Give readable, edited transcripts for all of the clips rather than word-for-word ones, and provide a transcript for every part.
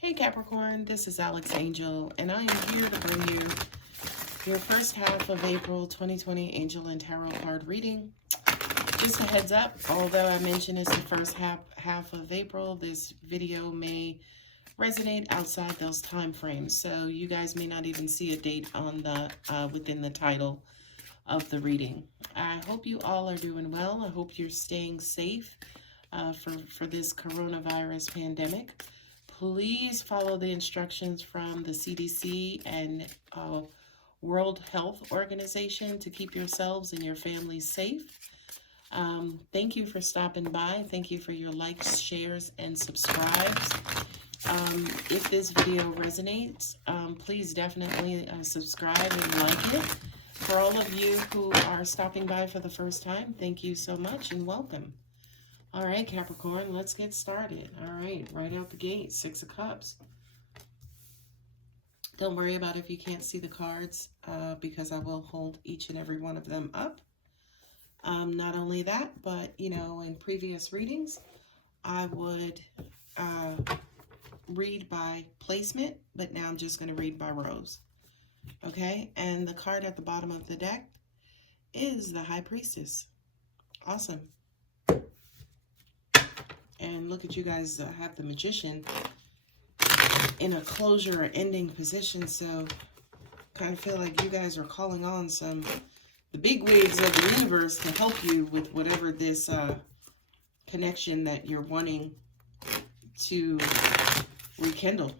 Hey Capricorn, this is Alex Angel, and I am here to bring you your first half of April 2020 Angel and Tarot card reading. Just a heads up, although I mentioned it's the first half of April, this video may resonate outside those time frames, so you guys may not even see a date on the within the title of the reading. I hope you all are doing well. I hope you're staying safe for this coronavirus pandemic. Please follow the instructions from the CDC and World Health Organization to keep yourselves and your families safe. Thank you for stopping by. Thank you for your likes, shares, and subscribes. If this video resonates, please definitely subscribe and like it. For all of you who are stopping by for the first time, thank you so much and welcome. All right, Capricorn, let's get started. All right, right out the gate, Six of Cups. Don't worry about if you can't see the cards because I will hold each and every one of them up. Not only that, but, you know, in previous readings, I would read by placement, but now I'm just going to read by rows. Okay, and the card at the bottom of the deck is the High Priestess. Awesome. And look at you guys have the Magician in a closure or ending position. So kind of feel like you guys are calling on the big wigs of the universe to help you with whatever this connection that you're wanting to rekindle.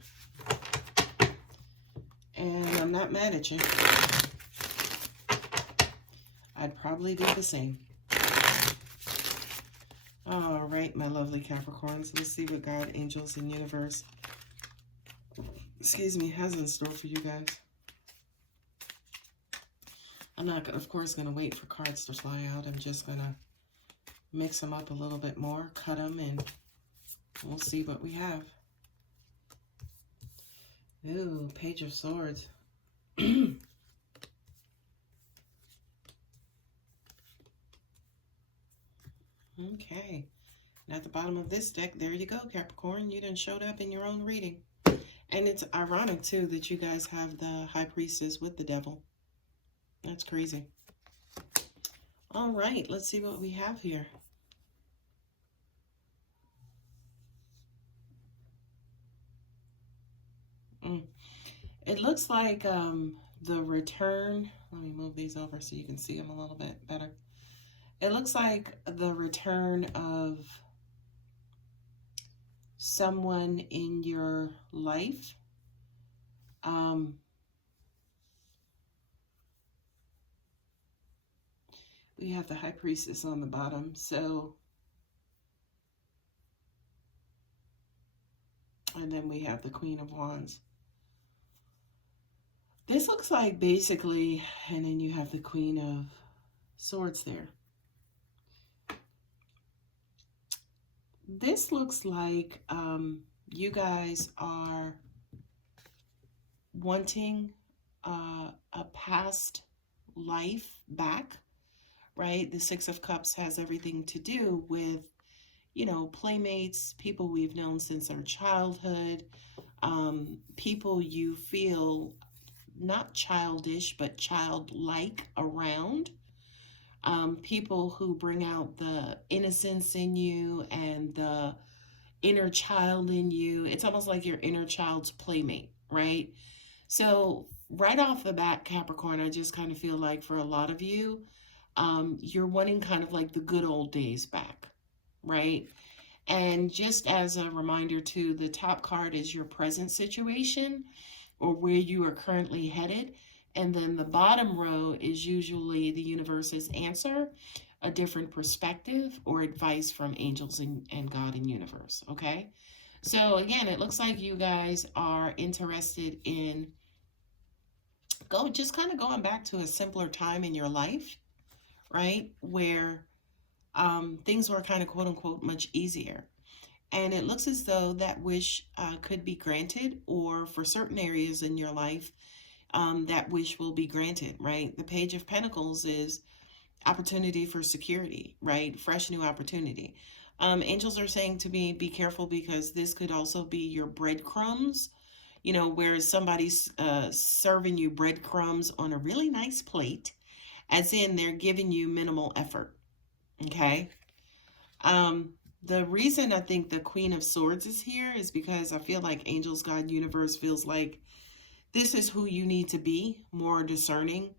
And I'm not mad at you. I'd probably do the same. All right, my lovely Capricorns. Let's see what God, angels, and universe, has in store for you guys. I'm not, of course, going to wait for cards to fly out. I'm just going to mix them up a little bit more, cut them, and we'll see what we have. Ooh, Page of Swords. Okay, and at the bottom of this deck, there you go, Capricorn. You done showed up in your own reading. And it's ironic, too, that you guys have the High Priestess with the Devil. That's crazy. All right, let's see what we have here. It looks like the return. Let me move these over so you can see them a little bit better. It looks like the return of someone in your life. We have the High Priestess on the bottom, so, and then we have the Queen of Wands. This looks like basically, and then you have the Queen of Swords there. This looks like you guys are wanting a past life back, right? The Six of Cups has everything to do with, you know, playmates, people we've known since our childhood, people you feel not childish, but childlike around. People who bring out the innocence in you and the inner child in you. It's almost like your inner child's playmate, right? So right off the bat, Capricorn, I just kind of feel like for a lot of you, you're wanting kind of like the good old days back, right? And just as a reminder too, the top card is your present situation or where you are currently headed. And then the bottom row is usually the universe's answer, a different perspective or advice from angels and God and universe, okay? So again, it looks like you guys are interested in just kind of going back to a simpler time in your life, right? Where things were kind of quote unquote much easier. And it looks as though that wish could be granted, or for certain areas in your life, that wish will be granted, right? The Page of Pentacles is opportunity for security, right? Fresh new opportunity. Angels are saying to me, be careful because this could also be your breadcrumbs, where somebody's serving you breadcrumbs on a really nice plate, as in they're giving you minimal effort. Okay. The reason I think the Queen of Swords is here is because I feel like angels, God, universe feels like this is who you need to be, more discerning,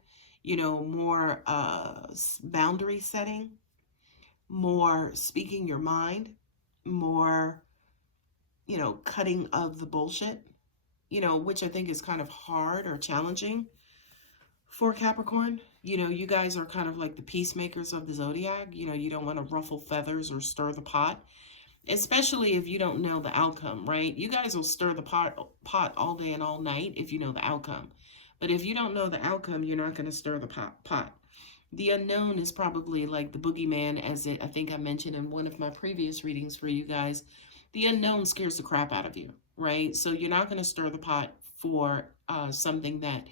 more boundary setting, more speaking your mind, more, cutting of the bullshit, which I think is kind of hard or challenging for Capricorn. You guys are kind of like the peacemakers of the zodiac. You don't want to ruffle feathers or stir the pot, especially if you don't know the outcome, right? You guys will stir the pot all day and all night if you know the outcome. But if you don't know the outcome, you're not going to stir the pot. The unknown is probably like the boogeyman, as I think I mentioned in one of my previous readings for you guys. The unknown scares the crap out of you, right? So you're not going to stir the pot for something that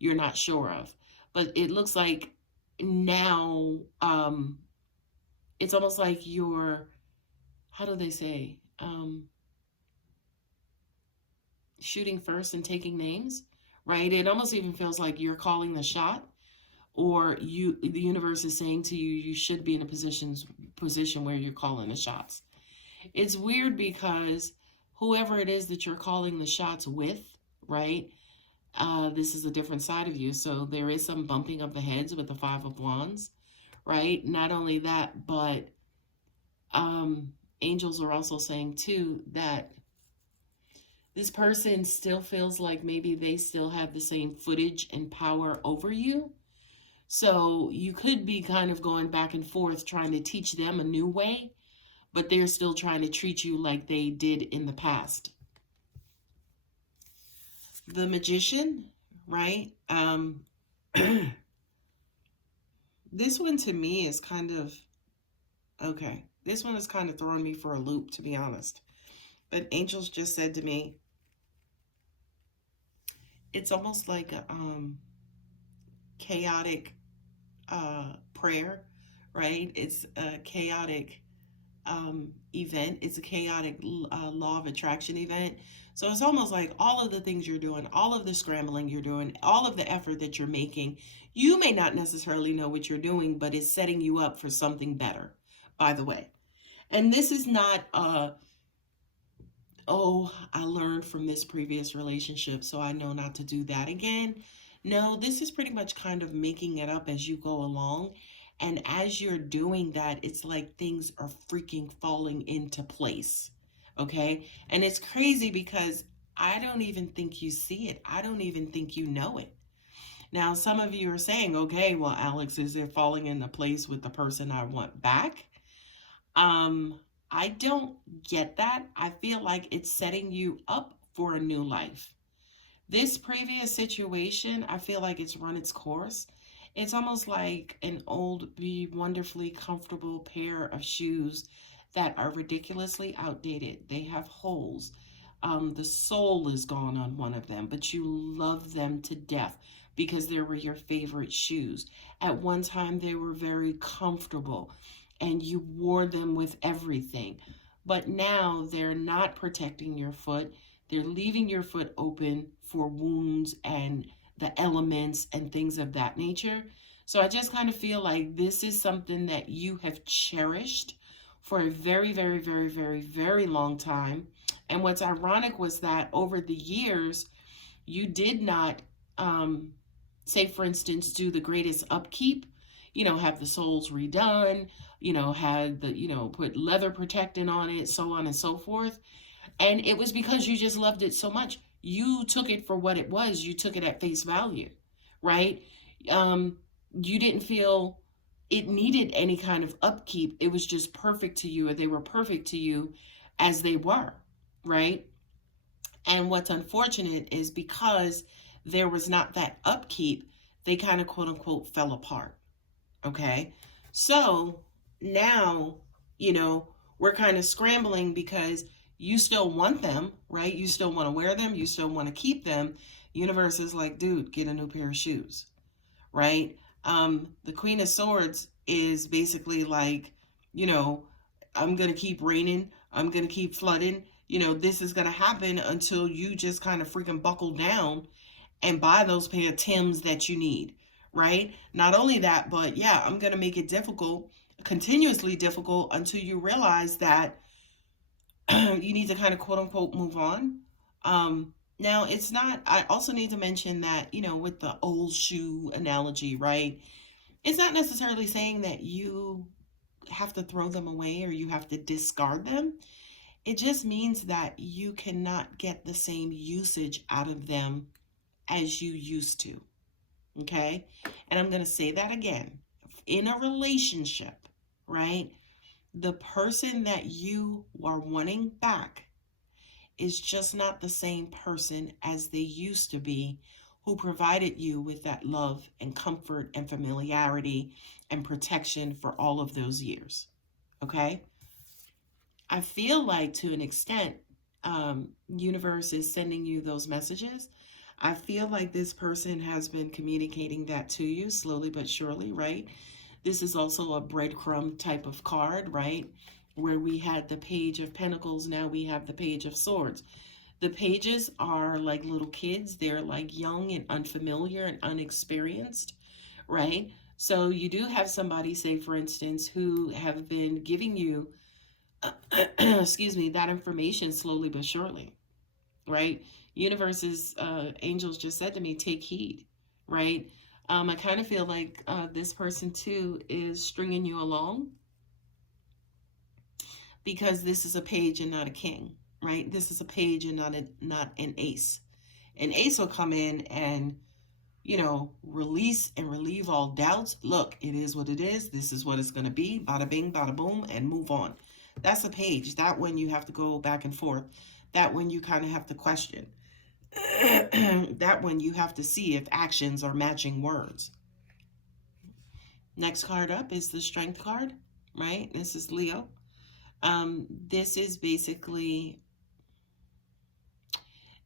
you're not sure of. But it looks like now it's almost like you're, how do they say, shooting first and taking names, right? It almost even feels like you're calling the shot, or the universe is saying to you, you should be in a position where you're calling the shots. It's weird because whoever it is that you're calling the shots with, right? This is a different side of you. So there is some bumping of the heads with the Five of Wands, right? Not only that, but angels are also saying too that this person still feels like maybe they still have the same footage and power over you. So you could be kind of going back and forth trying to teach them a new way, but they're still trying to treat you like they did in the past. The Magician, right? This one to me is kind of, okay. This one is kind of throwing me for a loop, to be honest. But angels just said to me, it's almost like a chaotic prayer, right? It's a chaotic event. It's a chaotic law of attraction event. So it's almost like all of the things you're doing, all of the scrambling you're doing, all of the effort that you're making, you may not necessarily know what you're doing, but it's setting you up for something better, by the way. And this is not oh, I learned from this previous relationship, so I know not to do that again. No, this is pretty much kind of making it up as you go along. And as you're doing that, it's like things are freaking falling into place. Okay. And it's crazy because I don't even think you see it. I don't even think you know it. Now, some of you are saying, okay, well, Alex, is it falling into place with the person I want back? I don't get that. I feel like it's setting you up for a new life. This previous situation, I feel like it's run its course. It's almost like an old, wonderfully comfortable pair of shoes that are ridiculously outdated. They have holes. The sole is gone on one of them, but you love them to death because they were your favorite shoes. At one time, they were very comfortable and you wore them with everything. But now they're not protecting your foot. They're leaving your foot open for wounds and the elements and things of that nature. So I just kind of feel like this is something that you have cherished for a very, very, very, very, very long time. And what's ironic was that over the years, you did not, say, for instance, do the greatest upkeep, have the soles redone, had the, put leather protectant on it, so on and so forth. And it was because you just loved it so much. You took it for what it was. You took it at face value, right? You didn't feel it needed any kind of upkeep. It was just perfect to you, or they were perfect to you as they were, right? And what's unfortunate is because there was not that upkeep, they kind of quote unquote fell apart. Okay. So now, we're kind of scrambling because you still want them, right? You still want to wear them. You still want to keep them. Universe is like, dude, get a new pair of shoes, right? The Queen of Swords is basically like, I'm going to keep raining. I'm going to keep flooding. You know, this is going to happen until you just kind of freaking buckle down and buy those pair of Timbs that you need, right? Not only that, but yeah, I'm going to make it difficult, continuously difficult, until you realize that you need to kind of quote unquote move on. Now, it's not, I also need to mention that, you know, with the old shoe analogy, right? It's not necessarily saying that you have to throw them away or you have to discard them. It just means that you cannot get the same usage out of them as you used to. Okay? And I'm going to say that again. In a relationship, right? The person that you are wanting back is just not the same person as they used to be, who provided you with that love and comfort and familiarity and protection for all of those years. Okay? I feel like to an extent, universe is sending you those messages. I feel like this person has been communicating that to you slowly but surely, right? This is also a breadcrumb type of card, right? Where we had the Page of Pentacles, now we have the Page of Swords. The pages are like little kids. They're like young and unfamiliar and unexperienced, right? So you do have somebody, say for instance, who have been giving you, excuse me, that information slowly but surely, right? Universe's angels just said to me, take heed, right? I kind of feel like this person too is stringing you along, because this is a page and not a king, right? This is a page and not an ace. An ace will come in and, you know, release and relieve all doubts. Look, it is what it is. This is what it's going to be. Bada bing, bada boom, and move on. That's a page. That one you have to go back and forth. That one you kind of have to question. That one you have to see if actions are matching words. Next card up is the Strength card, right? This is Leo. This is basically,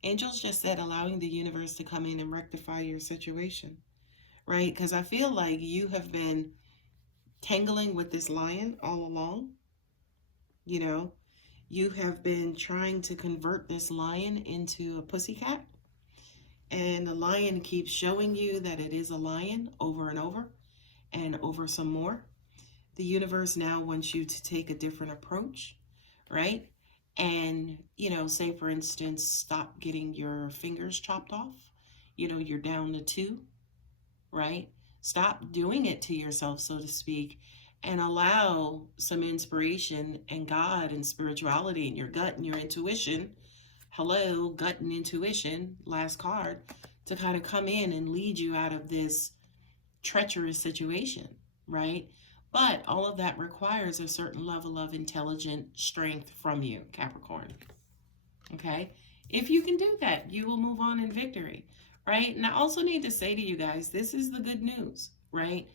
angels just said, allowing the universe to come in and rectify your situation, right? Because I feel like you have been tangling with this lion all along. You know, you have been trying to convert this lion into a pussycat, and the lion keeps showing you that it is a lion over and over and over some more. The universe now wants you to take a different approach, right? And, you know, say for instance, stop getting your fingers chopped off. You know, you're down to 2, right? Stop doing it to yourself, so to speak, and allow some inspiration and God and spirituality and your gut and your intuition. Hello, gut and intuition, last card, to kind of come in and lead you out of this treacherous situation, right? But all of that requires a certain level of intelligent strength from you, Capricorn. Okay? If you can do that, you will move on in victory, right? And I also need to say to you guys, this is the good news, right?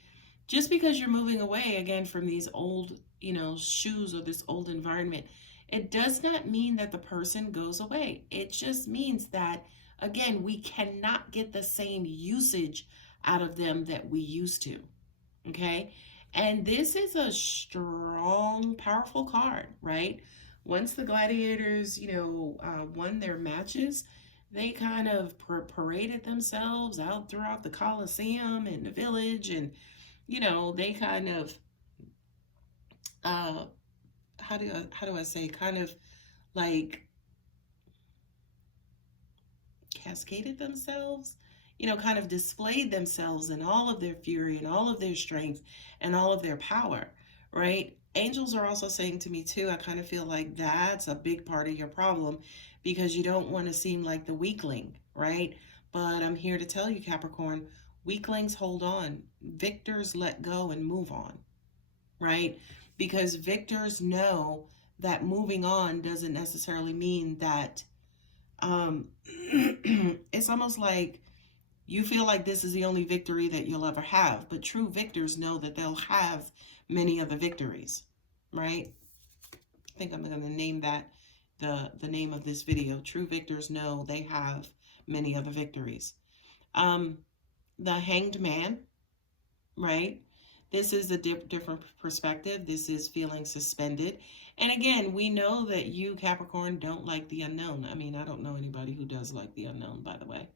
Just because you're moving away again from these old, you know, shoes or this old environment, it does not mean that the person goes away. It just means that, again, we cannot get the same usage out of them that we used to, okay? And this is a strong, powerful card, right? Once the gladiators, you know, won their matches, they kind of paraded themselves out throughout the Colosseum and the village, and, you know, they kind of, how do I say, kind of like cascaded themselves, you know, kind of displayed themselves in all of their fury and all of their strength and all of their power, right? Angels are also saying to me too, I kind of feel like that's a big part of your problem, because you don't want to seem like the weakling, right? But I'm here to tell you, Capricorn, weaklings hold on. Victors let go and move on, right? Because victors know that moving on doesn't necessarily mean that, it's almost like you feel like this is the only victory that you'll ever have. But true victors know that they'll have many other victories, right? I think I'm going to name that the name of this video. True victors know they have many other victories. The Hanged Man, right? This is a different perspective. This is feeling suspended. And again, we know that you, Capricorn, don't like the unknown. I mean, I don't know anybody who does like the unknown, by the way,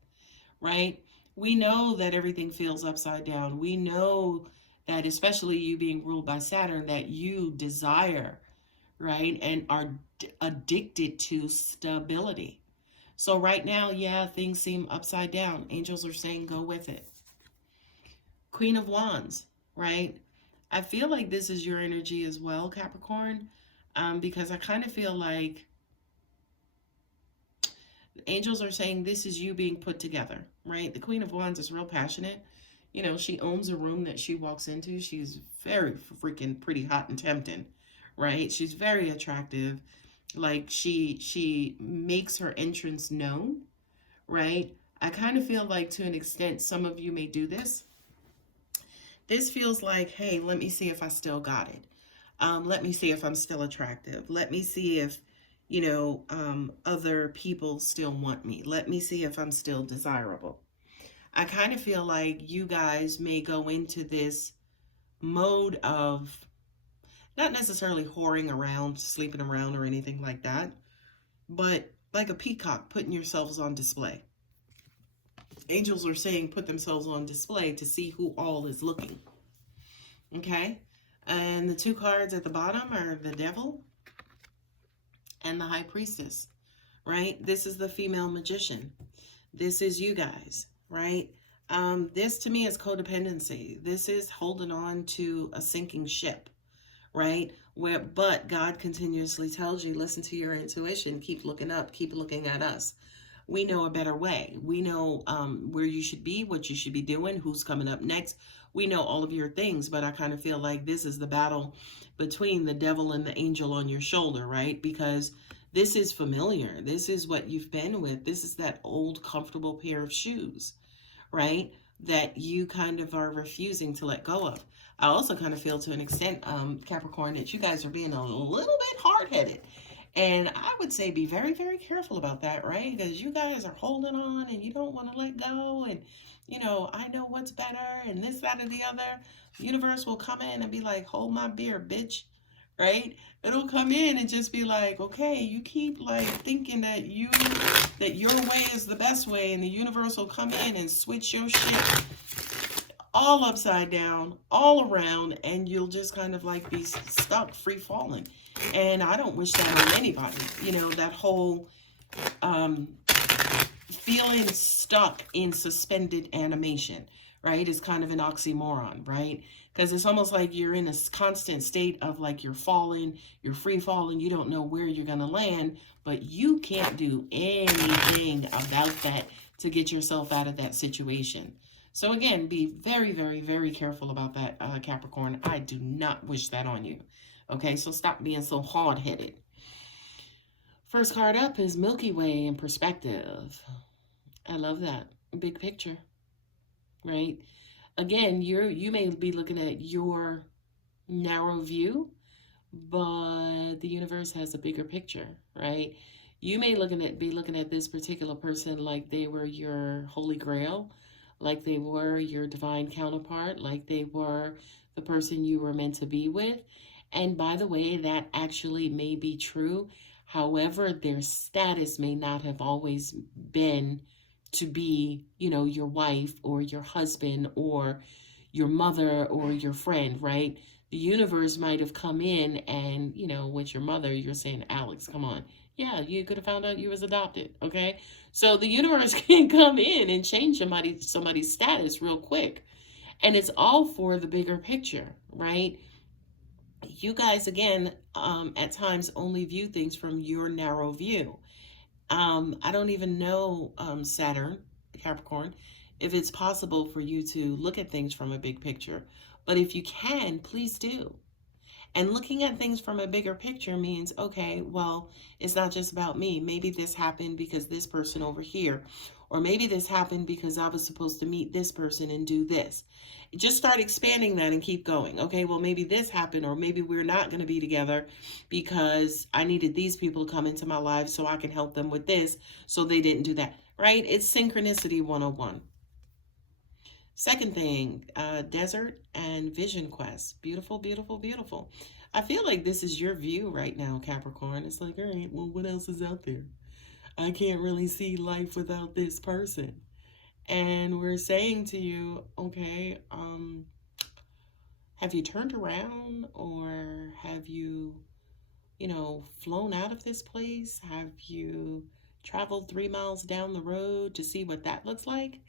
right? We know that everything feels upside down. We know that, especially you being ruled by Saturn, that you desire, right, and are addicted to stability. So right now, yeah, things seem upside down. Angels are saying go with it. Queen of Wands, right? I feel like this is your energy as well, Capricorn, because I kind of feel like angels are saying this is you being put together, right? The Queen of Wands is real passionate. You know, she owns a room that she walks into. She's very freaking pretty hot and tempting, right? She's very attractive. Like she makes her entrance known, right? I kind of feel like to an extent some of you may do this. This feels like, hey, let me see if I still got it. Let me see if I'm still attractive. Let me see if, other people still want me. Let me see if I'm still desirable. I kind of feel like you guys may go into this mode of not necessarily whoring around, sleeping around, or anything like that, but like a peacock putting yourselves on display. Angels are saying put themselves on display to see who all is looking. Okay? And the two cards at the bottom are the Devil and the High Priestess, right? This is the female magician. This is you guys, right? This to me is codependency. This is holding on to a sinking ship, right? But God continuously tells you, listen to your intuition, keep looking up, keep looking at us. We know a better way. We know where you should be, what you should be doing, who's coming up next. We know all of your things, but I kind of feel like this is the battle between the devil and the angel on your shoulder, right? Because this is familiar. This is what you've been with. This is that old, comfortable pair of shoes, right? That you kind of are refusing to let go of. I also kind of feel to an extent, Capricorn, that you guys are being a little bit hard-headed. And I would say be very, very careful about that, right? Because you guys are holding on and you don't want to let go. And, I know what's better and this, that, or the other. The universe will come in and be like, hold my beer, bitch, right? It'll come in and just be like, okay, you keep like thinking that your way is the best way. And the universe will come in and switch your shit all upside down, all around, and you'll just kind of like be stuck, free falling. And I don't wish that on anybody. That whole feeling stuck in suspended animation, right, is kind of an oxymoron, right? Because it's almost like you're in a constant state of like you're falling, you're free falling, you don't know where you're going to land, but you can't do anything about that to get yourself out of that situation. So again, be very, very, very careful about that, Capricorn. I do not wish that on you. Okay, so stop being so hard-headed. First card up is Milky Way in perspective. I love that. Big picture, right? Again, you may be looking at your narrow view, but the universe has a bigger picture, right? You may be looking at this particular person like they were your holy grail, like they were your divine counterpart, like they were the person you were meant to be with. And by the way, that actually may be true. However, their status may not have always been to be, your wife or your husband or your mother or your friend, right? The universe might have come in and, with your mother, you're saying, Alex, come on. Yeah, you could have found out you was adopted, okay? So the universe can come in and change somebody's status real quick. And it's all for the bigger picture, right? You guys, again, at times only view things from your narrow view. I don't even know, Saturn, Capricorn, if it's possible for you to look at things from a big picture. But if you can, please do. And looking at things from a bigger picture means, okay, well, it's not just about me. Maybe this happened because this person over here, or maybe this happened because I was supposed to meet this person and do this. Just start expanding that and keep going. Okay, well, maybe this happened, or maybe we're not going to be together because I needed these people to come into my life so I can help them with this, so they didn't do that, right? It's synchronicity 101. Second thing, desert and vision quest. Beautiful, beautiful, beautiful. I feel like this is your view right now, Capricorn. It's like, all right, well, what else is out there? I can't really see life without this person. And we're saying to you, okay, have you turned around, or have you, flown out of this place? Have you traveled 3 miles down the road to see what that looks like?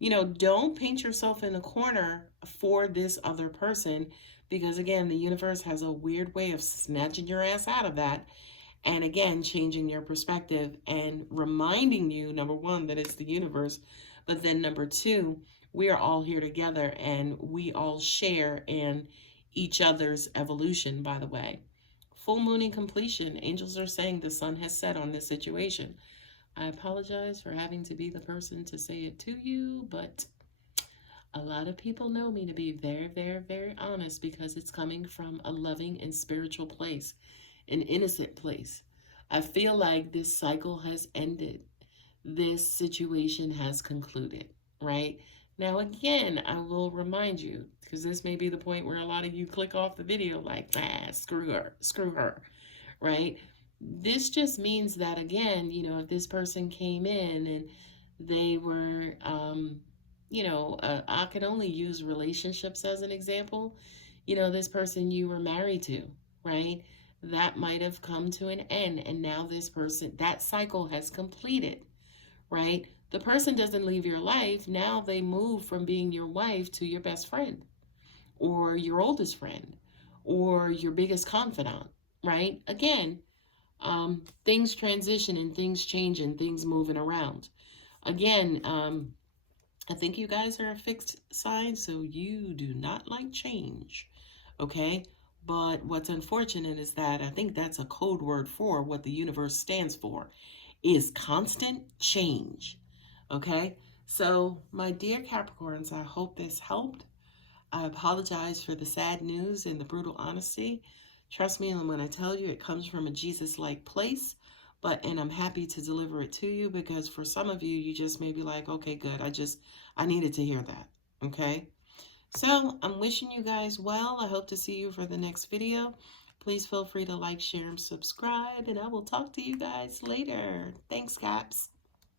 Don't paint yourself in a corner for this other person, because again, the universe has a weird way of snatching your ass out of that. And again, changing your perspective and reminding you, number one, that it's the universe. But then number two, we are all here together and we all share in each other's evolution, by the way. Full moon in completion. Angels are saying the sun has set on this situation. I apologize for having to be the person to say it to you, but a lot of people know me to be very, very, very honest, because it's coming from a loving and spiritual place, an innocent place. I feel like this cycle has ended. This situation has concluded, right? Now, again, I will remind you, because this may be the point where a lot of you click off the video like, screw her, right? This just means that, again, if this person came in and they were, I can only use relationships as an example. This person you were married to, right? That might have come to an end, and now this person, that cycle has completed, right? The person doesn't leave your life. Now they move from being your wife to your best friend, or your oldest friend, or your biggest confidant, right? Again, things transition and things change and things moving around. Again, I think you guys are a fixed sign, so you do not like change, okay? But what's unfortunate is that I think that's a code word for what the universe stands for, is constant change, okay? So, my dear Capricorns, I hope this helped. I apologize for the sad news and the brutal honesty. Trust me when I tell you it comes from a Jesus-like place, and I'm happy to deliver it to you, because for some of you, you just may be like, okay, good. I needed to hear that, okay? So I'm wishing you guys well. I hope to see you for the next video. Please feel free to like, share, and subscribe, and I will talk to you guys later. Thanks, Caps.